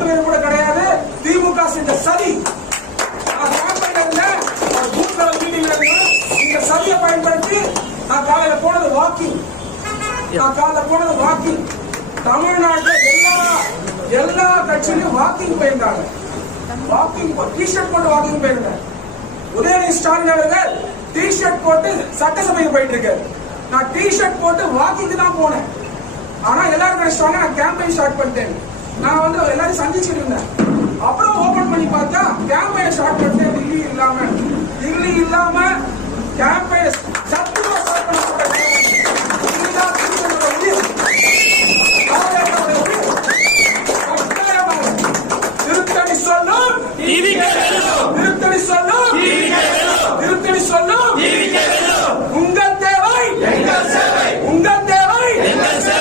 கருத்து வேறு கூட கிடையாது. திமுக செஞ்ச சதி. இந்த சதியை பயன்படுத்தி நான் காலையில போனது வாக்கிங். தமிழ்நாட்டில் எல்லா கட்சியிலும் வாக்கிங் போயிருந்தாங்க. வாக்கிங் டி-ஷர்ட் போட்டு வாக்கிங் போயிருந்தேன். உதயநிதி ஸ்டாலின் அவர்கள் டி-ஷர்ட் போட்டு சட்டசபைக்கு போயிட்டு இருக்காரு. நான் டி-ஷர்ட் போட்டு வாக்கிங் தான் போனேன். ஆனா எல்லாரும் நினைச்சாங்க நான் கேம்பெயின் ஸ்டார்ட் பண்ணிட்டேன். நான் வந்து எல்லாரும் சந்திச்சுட்டு இருந்தேன். அப்புறம் ஓபன் பண்ணி பார்த்தா கேம்பெயின் ஸ்டார்ட் பண்ணிட்டேன். டிகிரி இல்லாம கேம்பெயின்